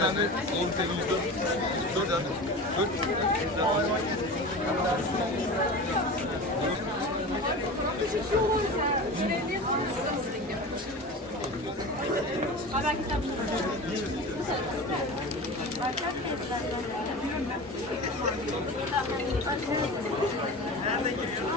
tane oğlum senin 104. 104 abi. 4. Haber kitap. Nerede giriyor?